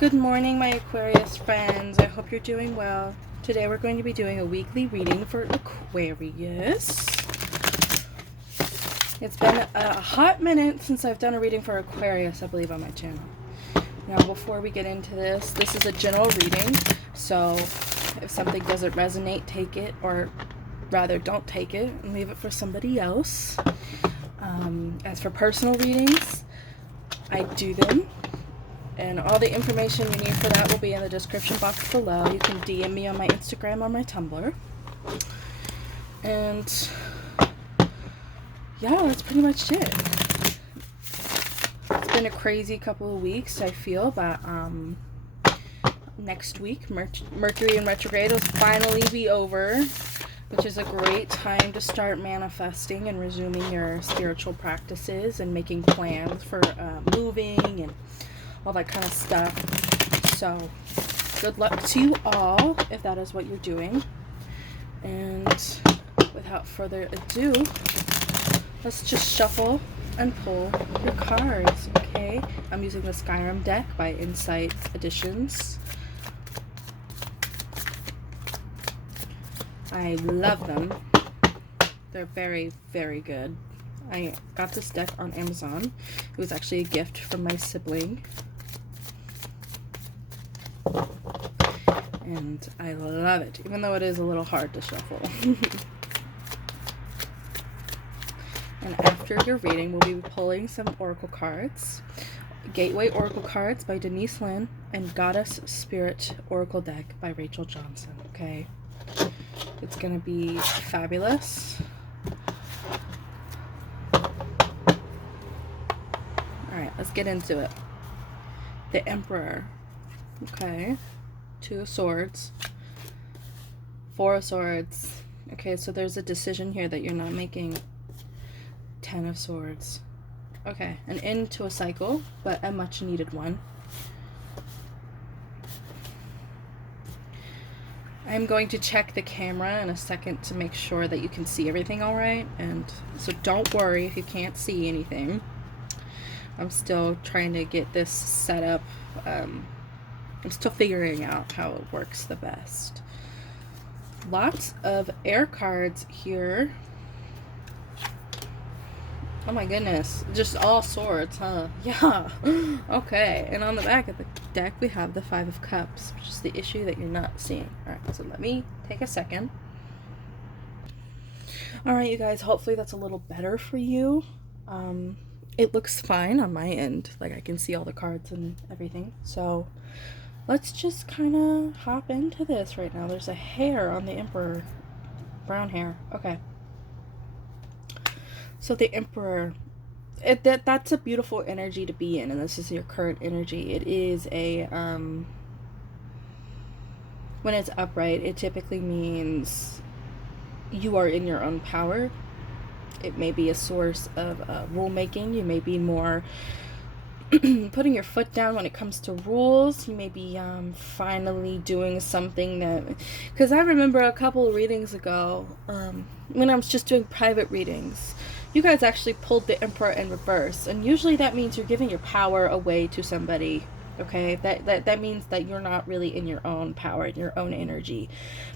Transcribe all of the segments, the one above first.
Good morning, my Aquarius friends. I hope you're doing well. Today we're going to be doing a weekly reading for Aquarius. It's been a hot minute since I've done a reading for Aquarius, I believe, on my channel. Now, before we get into this is a general reading, so if something doesn't resonate, take it, or rather don't take it and leave it for somebody else. As for personal readings, I do them. And all the information you need for that will be in the description box below. You can DM me on my Instagram or my Tumblr. And yeah, that's pretty much it. It's been a crazy couple of weeks, I feel, but next week, Mercury in retrograde will finally be over, which is a great time to start manifesting and resuming your spiritual practices and making plans for moving and all that kind of stuff. So good luck to you all if that is what you're doing. And without further ado, let's just shuffle and pull your cards. Okay, I'm using the Skyrim deck by Insight Editions. I love them. They're very, very good. I got this deck on Amazon. It was actually a gift from my sibling. And I love it, even though it is a little hard to shuffle. And after your reading, we'll be pulling some oracle cards. Gateway Oracle Cards by Denise Lynn and Goddess Spirit Oracle Deck by Rachel Johnson. Okay, it's gonna be fabulous. Alright, let's get into it. The Emperor. Okay. 2 of Swords. 4 of Swords. Okay, so there's a decision here that you're not making. 10 of Swords. Okay, an end to a cycle, but a much needed one. I'm going to check the camera in a second to make sure that you can see everything all right, and so don't worry if you can't see anything. I'm still trying to get this set up. I'm still figuring out how it works the best. Lots of air cards here. Oh my goodness. Just all swords, huh? Yeah. Okay. And on the back of the deck, we have the 5 of Cups, which is the issue that you're not seeing. Alright, so let me take a second. Alright, you guys. Hopefully that's a little better for you. It looks fine on my end. Like, I can see all the cards and everything. So let's just kind of hop into this right now. There's a hair on the Emperor. Brown hair. Okay. So the Emperor, that's a beautiful energy to be in, and this is your current energy. It is a, when it's upright, it typically means you are in your own power. It may be a source of rulemaking. You may be more putting your foot down when it comes to rules. You may be finally doing something that, because I remember a couple of readings ago, when I was just doing private readings, you guys actually pulled the Emperor in reverse, and usually that means you're giving your power away to somebody. Okay, that means that you're not really in your own power, in your own energy.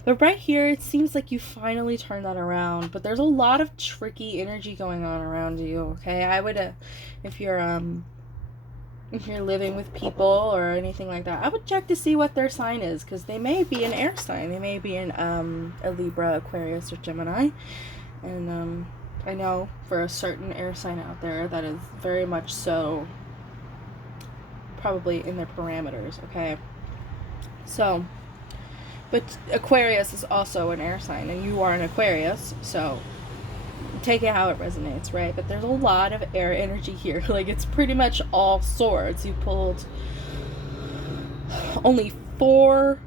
But right here, it seems like you finally turned that around, but there's a lot of tricky energy going on around you. Okay, I would if you're living with people or anything like that, I would check to see what their sign is, because they may be an air sign. They may be a Libra, Aquarius, or Gemini. And I know for a certain air sign out there that is very much so probably in their parameters. Okay, so, but Aquarius is also an air sign, and you are an Aquarius, so take it how it resonates, right? But there's a lot of air energy here. Like, it's pretty much all swords. You pulled only 4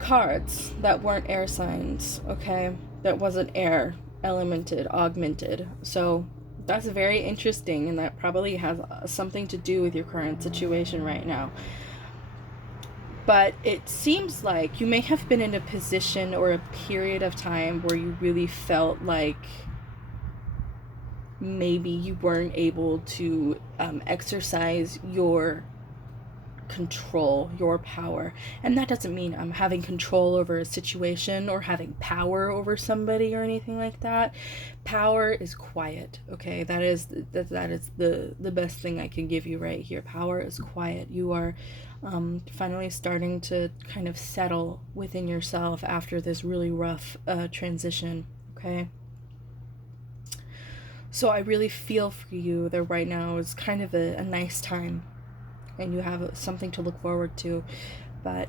cards that weren't air signs. Okay, that wasn't air elemented, augmented. So that's very interesting, and that probably has something to do with your current situation right now. But it seems like you may have been in a position or a period of time where you really felt like maybe you weren't able to exercise your control, your power. And that doesn't mean I'm having control over a situation or having power over somebody or anything like that. Power is quiet, okay? That is the best thing I can give you right here. Power is quiet. You are finally starting to kind of settle within yourself after this really rough transition, okay? So I really feel for you that right now is kind of a nice time, and you have something to look forward to. But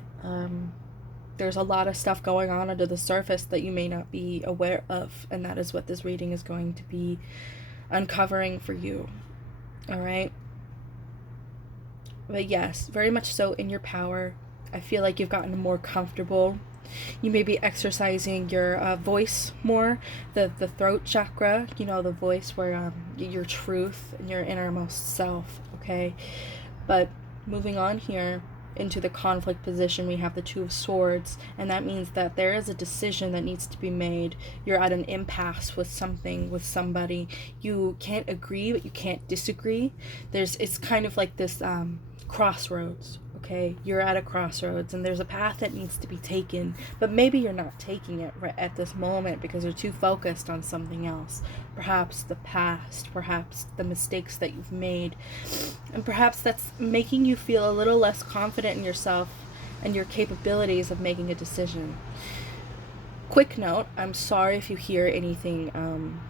there's a lot of stuff going on under the surface that you may not be aware of, and that is what this reading is going to be uncovering for you. All right? But yes, very much so in your power. I feel like you've gotten more comfortable. You may be exercising your voice more, the throat chakra, you know, the voice where your truth and your innermost self, okay? But moving on here into the conflict position, we have the Two of Swords, and that means that there is a decision that needs to be made. You're at an impasse with something, with somebody. You can't agree, but you can't disagree. It's kind of like this crossroads, okay? You're at a crossroads, and there's a path that needs to be taken, but maybe you're not taking it right at this moment because you're too focused on something else. Perhaps the past, perhaps the mistakes that you've made, and perhaps that's making you feel a little less confident in yourself and your capabilities of making a decision. Quick note, I'm sorry if you hear anything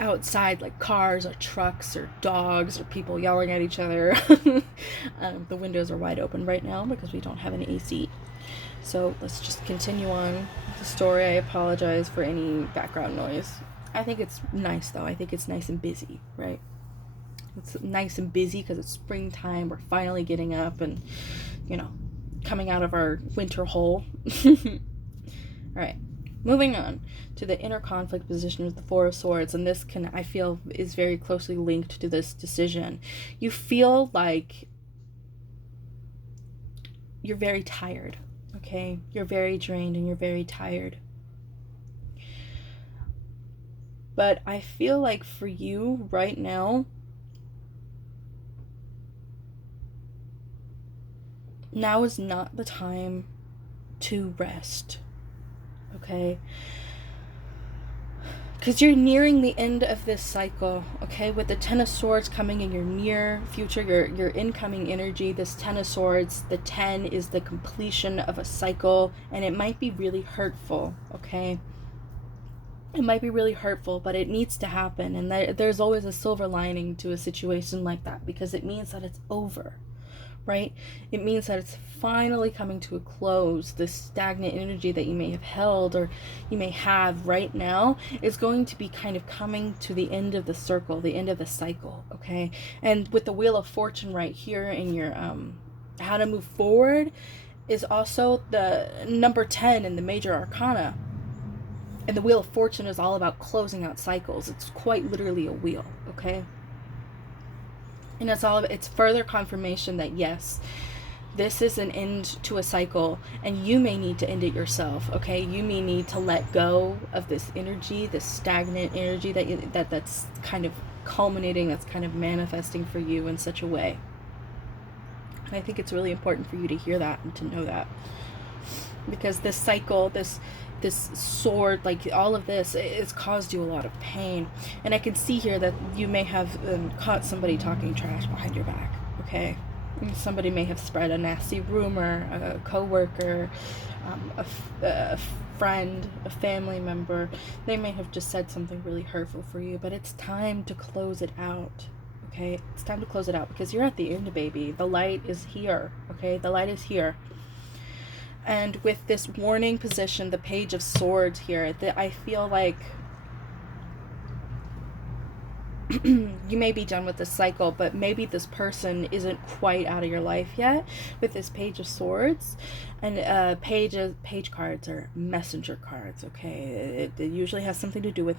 outside, like cars or trucks or dogs or people yelling at each other. The windows are wide open right now because we don't have an AC. So let's just continue on with the story. I apologize for any background noise. I think it's nice though. I think it's nice and busy, right? It's nice and busy because it's springtime. We're finally getting up and, you know, coming out of our winter hole. All right. Moving on to the inner conflict position with the Four of Swords, and this I feel, is very closely linked to this decision. You feel like you're very tired, okay? You're very drained and you're very tired. But I feel like for you right now is not the time to rest. Okay, because you're nearing the end of this cycle, okay? With the Ten of Swords coming in your near future, your incoming energy, this Ten of Swords, the 10 is the completion of a cycle, and it might be really hurtful, okay? It might be really hurtful, but it needs to happen, and there's always a silver lining to a situation like that, because it means that it's over, right? It means that it's finally coming to a close. This stagnant energy that you may have held or you may have right now is going to be kind of coming to the end of the circle, the end of the cycle, okay? And with the Wheel of Fortune right here in your how to move forward is also the number 10 in the major arcana. And the Wheel of Fortune is all about closing out cycles. It's quite literally a wheel, okay? And it's further confirmation that yes, this is an end to a cycle, and you may need to end it yourself, okay? You may need to let go of this energy, this stagnant energy that's kind of culminating, that's kind of manifesting for you in such a way. And I think it's really important for you to hear that and to know that. Because this cycle, this sword, like all of this, it's caused you a lot of pain. And I can see here that you may have caught somebody talking trash behind your back, okay? Somebody may have spread a nasty rumor, a coworker, a friend, a family member. They may have just said something really hurtful for you, but it's time to close it out, okay? It's time to close it out because you're at the end, baby. The light is here, okay? The light is here. And with this warning position, the Page of Swords here, I feel like you may be done with this cycle, but maybe this person isn't quite out of your life yet with this Page of Swords. And page cards are messenger cards, okay? It usually has something to do with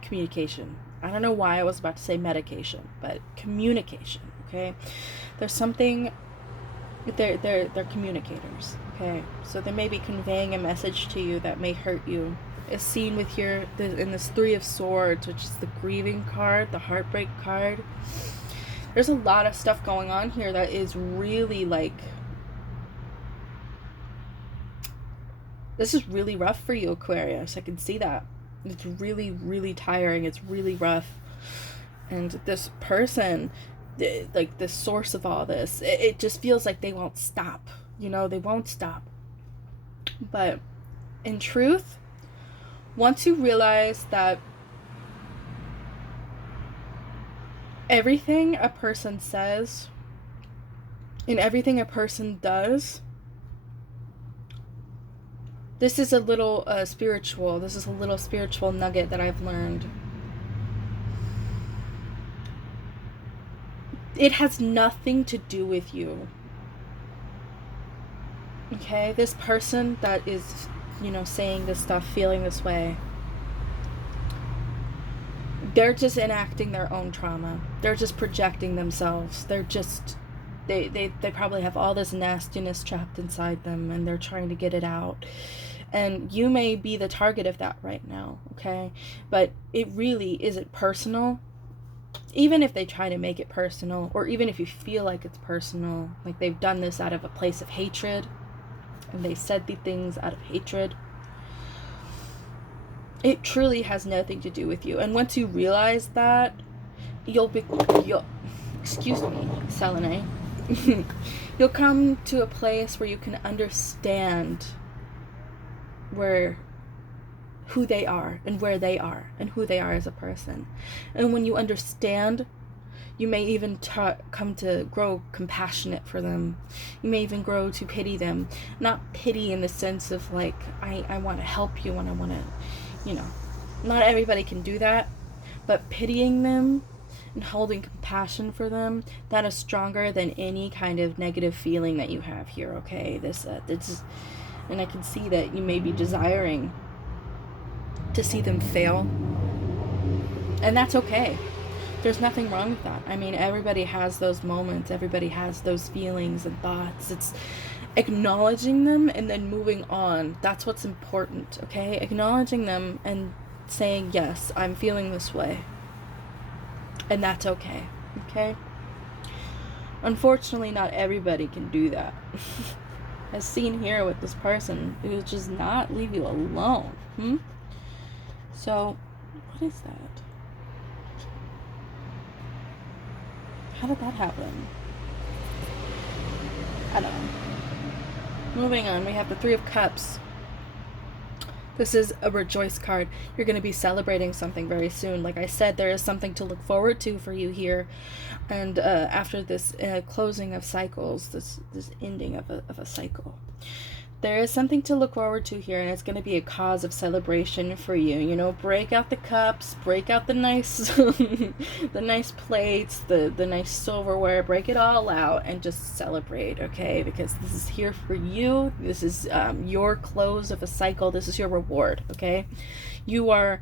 communication. I don't know why I was about to say medication, but communication, okay? There's something... They're communicators, okay? So they may be conveying a message to you that may hurt you. As seen with here in this Three of Swords, which is the grieving card, the heartbreak card. There's a lot of stuff going on here that is really like, this is really rough for you, Aquarius. I can see that. It's really, really tiring. It's really rough. And this person, like the source of all this, it just feels like they won't stop. You know, they won't stop. But in truth, once you realize that everything a person says and everything a person does, this is a little spiritual. This is a little spiritual nugget that I've learned. It has nothing to do with you. Okay? This person that is, you know, saying this stuff, feeling this way, they're just enacting their own trauma. They're just projecting themselves. They're just, they probably have all this nastiness trapped inside them, and they're trying to get it out. And you may be the target of that right now, okay? But it really isn't personal. Even if they try to make it personal, or even if you feel like it's personal, like they've done this out of a place of hatred, and they said the things out of hatred, it truly has nothing to do with you. And once you realize that, you'll excuse me, Selene, you'll come to a place where you can understand who they are and where they are and who they are as a person. And when you understand, you may even come to grow compassionate for them. You may even grow to pity them. Not pity in the sense of like, I want to help you and I want to, you know, not everybody can do that, but pitying them and holding compassion for them, that is stronger than any kind of negative feeling that you have here, okay? This is, and I can see that you may be desiring to see them fail, and that's okay. There's nothing wrong with that. I mean, everybody has those moments, everybody has those feelings and thoughts. It's acknowledging them and then moving on. That's what's important, okay? Acknowledging them and saying, yes, I'm feeling this way, and that's okay, okay? Unfortunately, not everybody can do that. As seen here with this person who does not leave you alone. So, what is that? How did that happen? I don't know. Moving on, we have the Three of Cups. This is a rejoice card. You're going to be celebrating something very soon. Like I said, there is something to look forward to for you here. And after this closing of cycles, this ending of a cycle, there is something to look forward to here, and it's going to be a cause of celebration for you. You know, break out the cups, break out the nice the nice plates, the nice silverware, break it all out and just celebrate, okay? Because this is here for you. This is your close of a cycle. This is your reward, okay? You are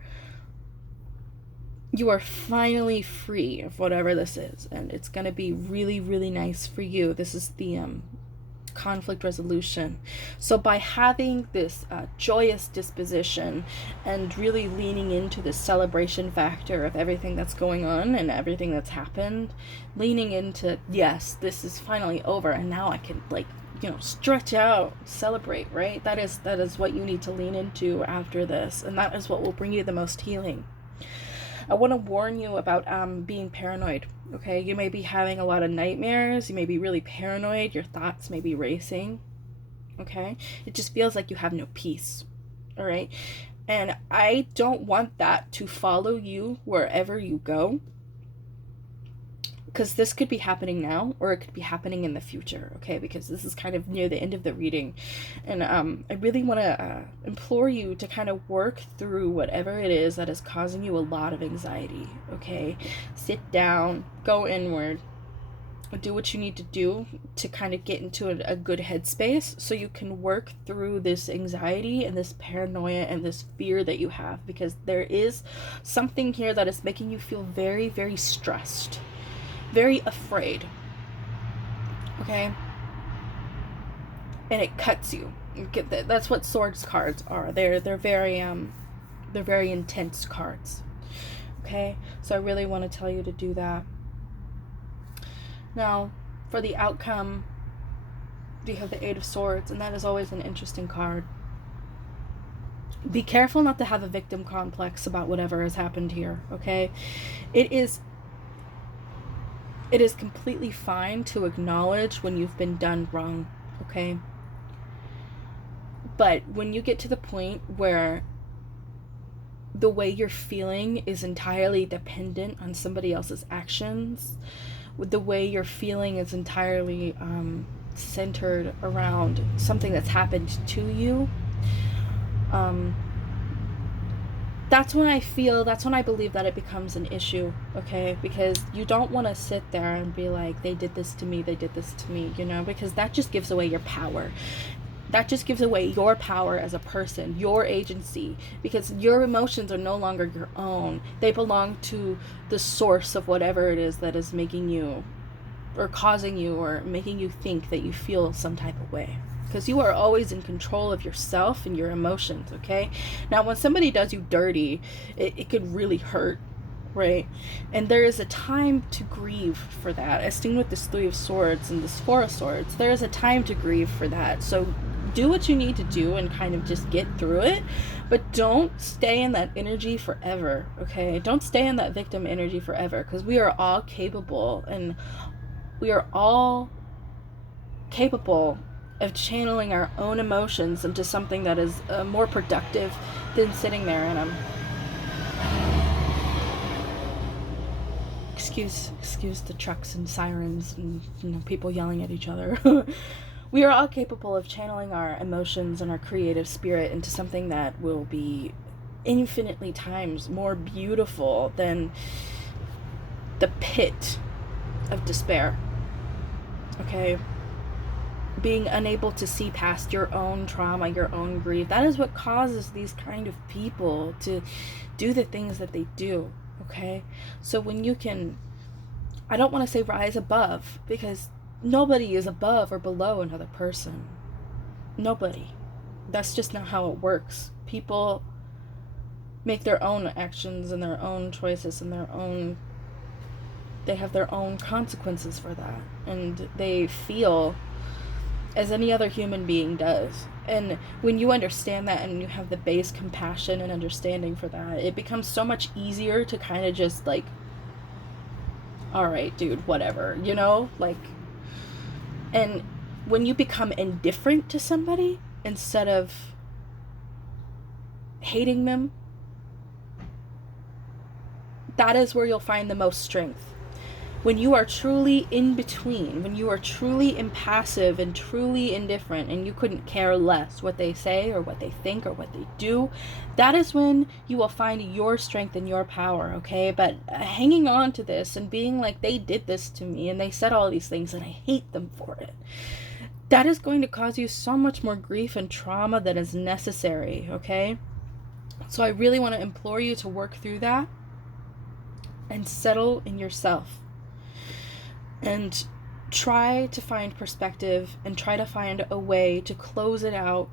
finally free of whatever this is, and it's going to be really, really nice for you. This is the conflict resolution. So by having this joyous disposition and really leaning into the celebration factor of everything that's going on and everything that's happened, leaning into, yes, this is finally over and now I can, like, you know, stretch out, celebrate, right? That is what you need to lean into after this, and that is what will bring you the most healing. I want to warn you about being paranoid, okay? You may be having a lot of nightmares. You may be really paranoid. Your thoughts may be racing, okay? It just feels like you have no peace, all right? And I don't want that to follow you wherever you go, because this could be happening now or it could be happening in the future, okay? Because this is kind of near the end of the reading, and I really want to implore you to kind of work through whatever it is that is causing you a lot of anxiety, okay? Sit down, go inward, do what you need to do to kind of get into a good headspace so you can work through this anxiety and this paranoia and this fear that you have, because there is something here that is making you feel very, very stressed, very afraid, okay? And it cuts you. That's what swords cards are. They're very intense cards, okay? So I really want to tell you to do that. Now, for the outcome, you have the Eight of Swords, and that is always an interesting card. Be careful not to have a victim complex about whatever has happened here, okay? It is completely fine to acknowledge when you've been done wrong, okay? But when you get to the point where the way you're feeling is entirely dependent on somebody else's actions, the way you're feeling is entirely centered around something that's happened to you, that's when I believe that it becomes an issue, okay? Because you don't want to sit there and be like, they did this to me, you know, because that just gives away your power. That just gives away your power as a person, your agency, because your emotions are no longer your own. They belong to the source of whatever it is that is making you, or causing you, or making you think that you feel some type of way. Because you are always in control of yourself and your emotions, okay? Now, when somebody does you dirty, it could really hurt, right? And there is a time to grieve for that. As seen with this Three of Swords and this Four of Swords, there is a time to grieve for that. So do what you need to do and kind of just get through it, but don't stay in that energy forever, okay? Don't stay in that victim energy forever, because we are all capable, and we are all capable of channeling our own emotions into something that is more productive than sitting there in them. Excuse the trucks and sirens and, you know, people yelling at each other. We are all capable of channeling our emotions and our creative spirit into something that will be infinitely times more beautiful than the pit of despair, okay? Being unable to see past your own trauma, your own grief, that is what causes these kind of people to do the things that they do, okay? So when you can, I don't want to say rise above, because nobody is above or below another person. Nobody. That's just not how it works. People make their own actions and their own choices and they have their own consequences for that. And they feel as any other human being does. And when you understand that and you have the base compassion and understanding for that, it becomes so much easier to kind of just like, all right, dude, whatever, you know? Like, and when you become indifferent to somebody instead of hating them, that is where you'll find the most strength. When you are truly in between, when you are truly impassive and truly indifferent, and you couldn't care less what they say or what they think or what they do, that is when you will find your strength and your power, okay? But hanging on to this and being like, they did this to me and they said all these things and I hate them for it, that is going to cause you so much more grief and trauma than is necessary, okay? So I really want to implore you to work through that and settle in yourself. And try to find perspective and try to find a way to close it out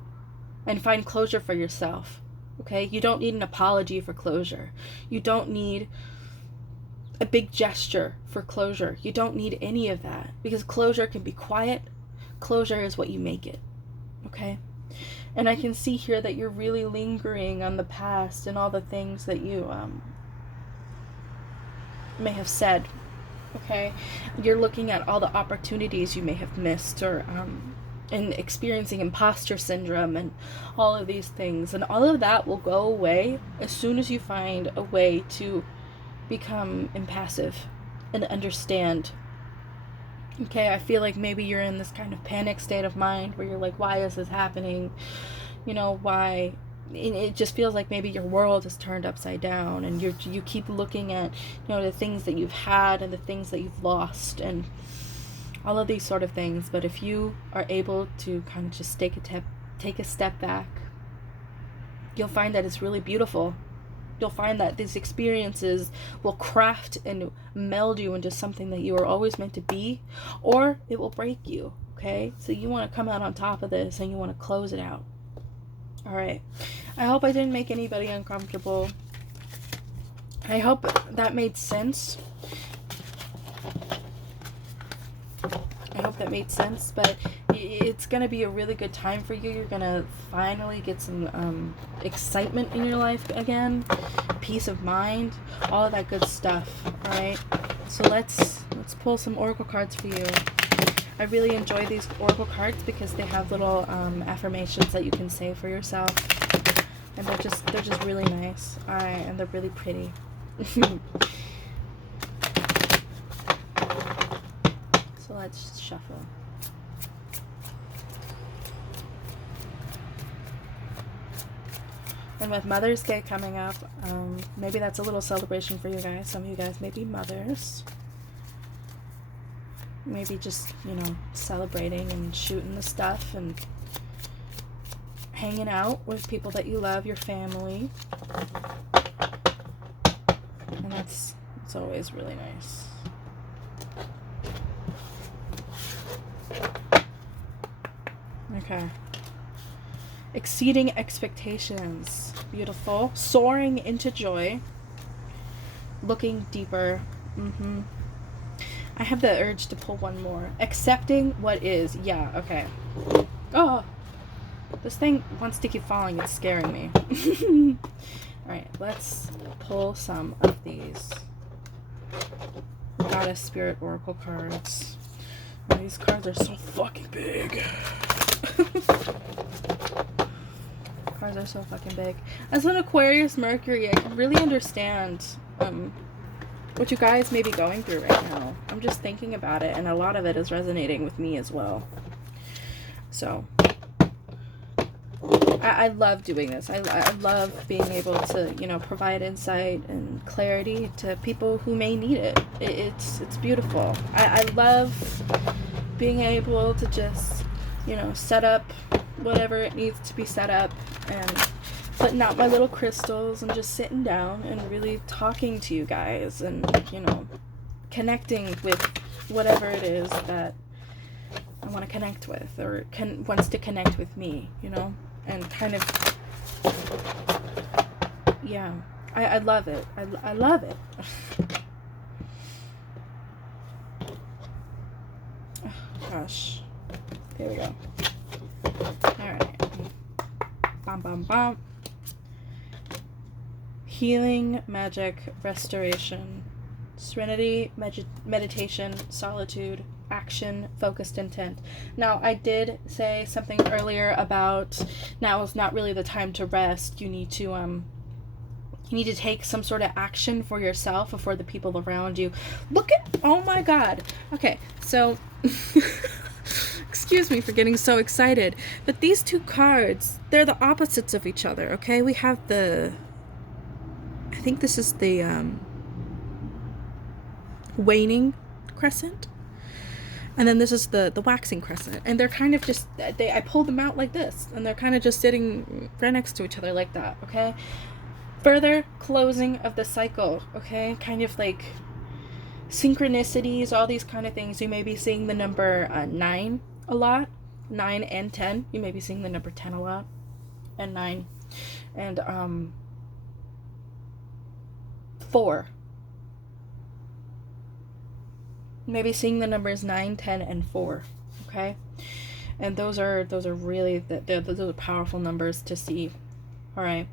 and find closure for yourself, okay? You don't need an apology for closure. You don't need a big gesture for closure. You don't need any of that, because closure can be quiet. Closure is what you make it, okay? And I can see here that you're really lingering on the past and all the things that you may have said. Okay, you're looking at all the opportunities you may have missed, or and experiencing imposter syndrome and all of these things, and all of that will go away as soon as you find a way to become impassive and understand. Okay, I feel like maybe you're in this kind of panic state of mind where you're like, why is this happening? You know, why? It just feels like maybe your world is turned upside down, and you keep looking at, you know, the things that you've had and the things that you've lost and all of these sort of things. But if you are able to kind of just take a step back, you'll find that it's really beautiful. You'll find that these experiences will craft and meld you into something that you were always meant to be, or it will break you, okay? So you want to come out on top of this and you want to close it out. All right. I hope I didn't make anybody uncomfortable. I hope that made sense. hope that made sense, but it's going to be a really good time for you. You're going to finally get some excitement in your life again, peace of mind, all of that good stuff, all right? So let's pull some oracle cards for you. I really enjoy these oracle cards because they have little affirmations that you can say for yourself, and they're just really nice. And they're really pretty. So let's just shuffle. And with Mother's Day coming up, maybe that's a little celebration for you guys. Some of you guys may be mothers. Maybe just, you know, celebrating and shooting the stuff and hanging out with people that you love, your family. And it's always really nice. Okay. Exceeding expectations. Beautiful. Soaring into joy. Looking deeper. I have the urge to pull one more. Accepting what is. Yeah, okay. Oh, this thing wants to keep falling. It's scaring me. Alright, let's pull some of these Goddess Spirit Oracle cards. Oh, these cards are so fucking big. Cards are so fucking big. As an Aquarius Mercury, I can really understand what you guys may be going through right now. I'm just thinking about it, and a lot of it is resonating with me as well. So I love doing this. I love being able to, you know, provide insight and clarity to people who may need it. It's beautiful. I love being able to just, you know, set up whatever it needs to be set up and putting out my little crystals and just sitting down and really talking to you guys and, you know, connecting with whatever it is that I want to connect with or wants to connect with me, you know, and kind of, yeah, I love it. I love it. Oh, gosh. There we go. Alright. Bum, bum, bum. Healing, magic, restoration, serenity, meditation, solitude, action, focused intent. Now, I did say something earlier about now is not really the time to rest. You need to take some sort of action for yourself or for the people around you. Look at, oh my god. Okay, so excuse me for getting so excited, but these two cards, they're the opposites of each other, okay? We have I think this is the waning crescent, and then this is the waxing crescent, and they're kind of just, I pulled them out like this, and they're kind of just sitting right next to each other like that, okay? Further closing of the cycle, okay? Kind of like synchronicities, all these kind of things. You may be seeing the number 9 a lot, 9 and 10. You may be seeing the number 10 a lot, and 9, and 4. Maybe seeing the numbers 9, 10, and 4. Okay, and those are really those are powerful numbers to see. All right,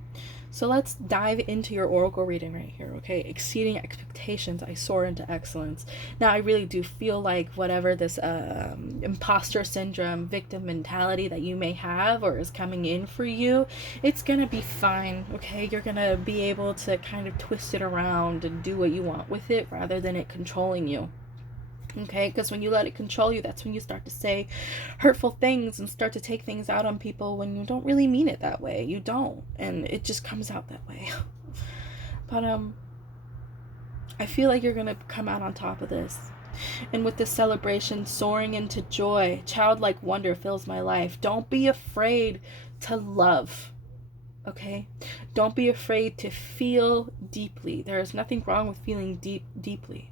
so let's dive into your oracle reading right here. Okay, exceeding expectations, I soar into excellence. Now, I really do feel like whatever this imposter syndrome, victim mentality that you may have or is coming in for you, it's gonna be fine. Okay, you're gonna be able to kind of twist it around and do what you want with it rather than it controlling you. Okay, because when you let it control you, that's when you start to say hurtful things and start to take things out on people when you don't really mean it that way. You don't, and it just comes out that way. But I feel like you're gonna come out on top of this. And with this celebration, soaring into joy, childlike wonder fills my life. Don't be afraid to love. Okay, don't be afraid to feel deeply. There is nothing wrong with feeling deeply.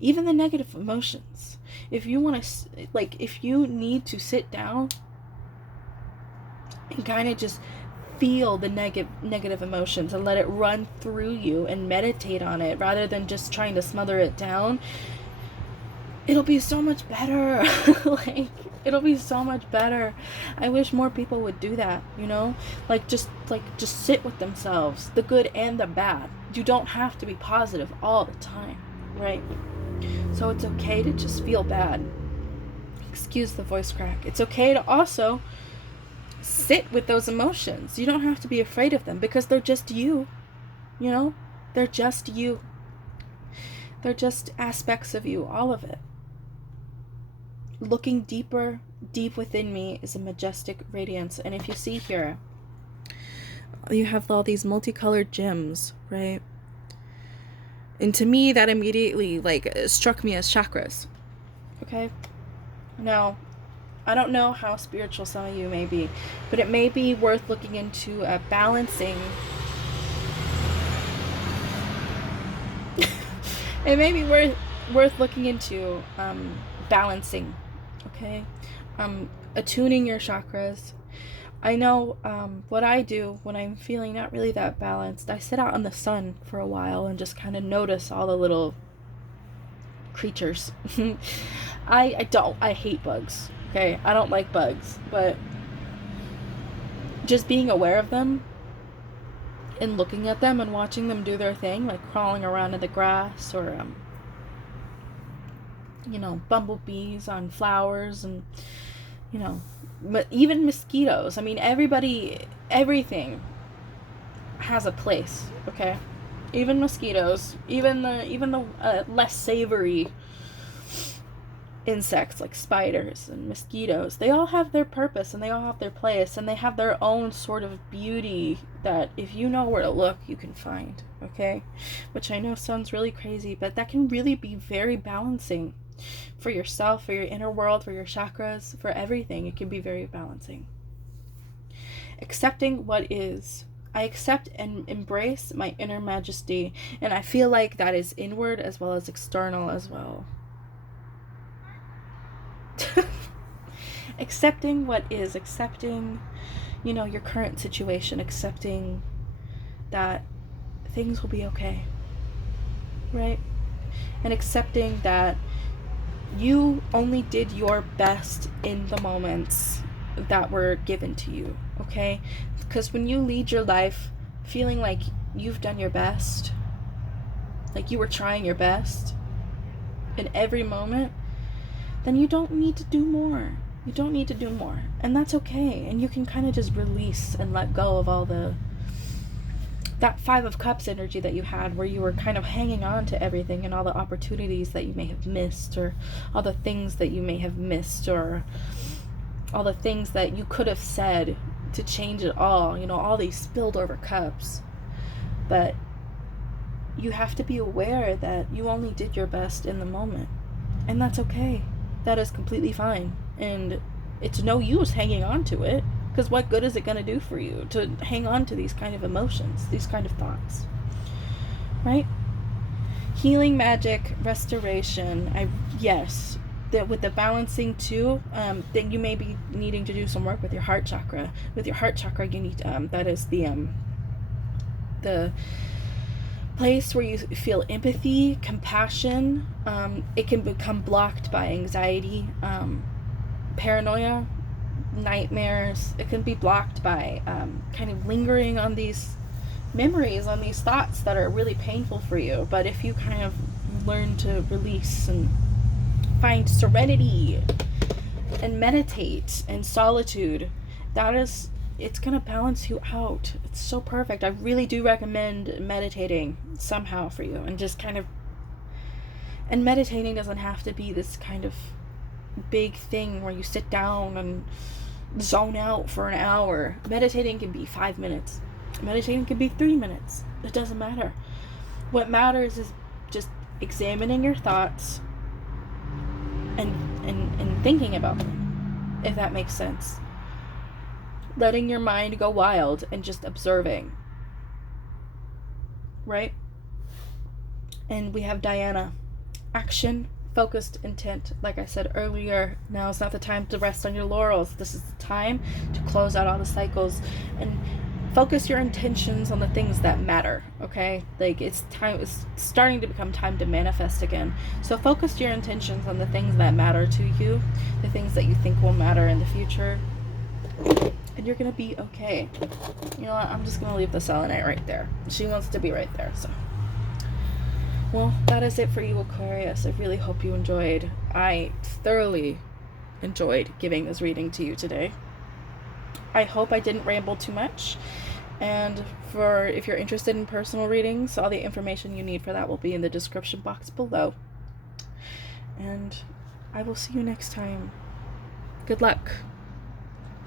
Even the negative emotions. If you want to, like, if you need to sit down and kind of just feel the negative emotions and let it run through you and meditate on it rather than just trying to smother it down, it'll be so much better. Like, it'll be so much better. I wish more people would do that, you know? Just sit with themselves, the good and the bad. You don't have to be positive all the time, right? So it's okay to just feel bad. Excuse the voice crack. It's okay to also sit with those emotions. You don't have to be afraid of them, because they're just you, you know? They're just you. They're just aspects of you, all of it. Looking deeper, deep within me is a majestic radiance. And if you see here, you have all these multicolored gems, right? And to me, that immediately struck me as chakras. Okay? Now, I don't know how spiritual some of you may be, but it may be worth looking into balancing. It may be worth looking into balancing, okay? Attuning your chakras. I know what I do when I'm feeling not really that balanced. I sit out in the sun for a while and just kind of notice all the little creatures. I hate bugs, okay? I don't like bugs, but just being aware of them and looking at them and watching them do their thing, like crawling around in the grass, or bumblebees on flowers, and even mosquitoes. I mean, everything has a place, okay? Even mosquitoes, even the less savory insects like spiders and mosquitoes, they all have their purpose and they all have their place, and they have their own sort of beauty that if you know where to look, you can find, okay? Which I know sounds really crazy, but that can really be very balancing for yourself, for your inner world, for your chakras, for everything. It can be very balancing. Accepting what is. I accept and embrace my inner majesty, and I feel like that is inward as well as external as well. Accepting what is, accepting, your current situation, accepting that things will be okay, right? And accepting that you only did your best in the moments that were given to you, okay? Because when you lead your life feeling like you've done your best, like you were trying your best in every moment, then you don't need to do more. You don't need to do more. And that's okay. And you can kind of just release and let go of all that Five of Cups energy that you had, where you were kind of hanging on to everything and all the opportunities that you may have missed, or all the things that you may have missed, or all the things that you could have said to change it all, all these spilled over cups. But you have to be aware that you only did your best in the moment. And that's okay. That is completely fine. And it's no use hanging on to it, because what good is it going to do for you to hang on to these kind of emotions, these kind of thoughts, right? Healing magic, restoration. Yes, that with the balancing too, that you may be needing to do some work with your heart chakra. With your heart chakra, you need that is the place where you feel empathy, compassion. It can become blocked by anxiety, paranoia, nightmares. It can be blocked by kind of lingering on these memories, on these thoughts that are really painful for you. But if you kind of learn to release and find serenity and meditate and solitude, it's gonna balance you out. It's so perfect. I really do recommend meditating somehow for you, and just kind of, and meditating doesn't have to be this kind of big thing where you sit down and zone out for an hour. Meditating can be 5 minutes. Meditating can be 3 minutes. It doesn't matter. What matters is just examining your thoughts and thinking about them, if that makes sense. Letting your mind go wild and just observing. Right? And we have Diana. Action, focused intent. Like I said earlier, now is not the time to rest on your laurels. This is the time to close out all the cycles and focus your intentions on the things that matter, okay? Like, it's starting to become time to manifest again. So focus your intentions on the things that matter to you, the things that you think will matter in the future, and you're gonna be okay. You know what, I'm just gonna leave the selenite right there. She wants to be right there. So, well, that is it for you, Aquarius. I really hope you enjoyed. I thoroughly enjoyed giving this reading to you today. I hope I didn't ramble too much. And if you're interested in personal readings, all the information you need for that will be in the description box below. And I will see you next time. Good luck.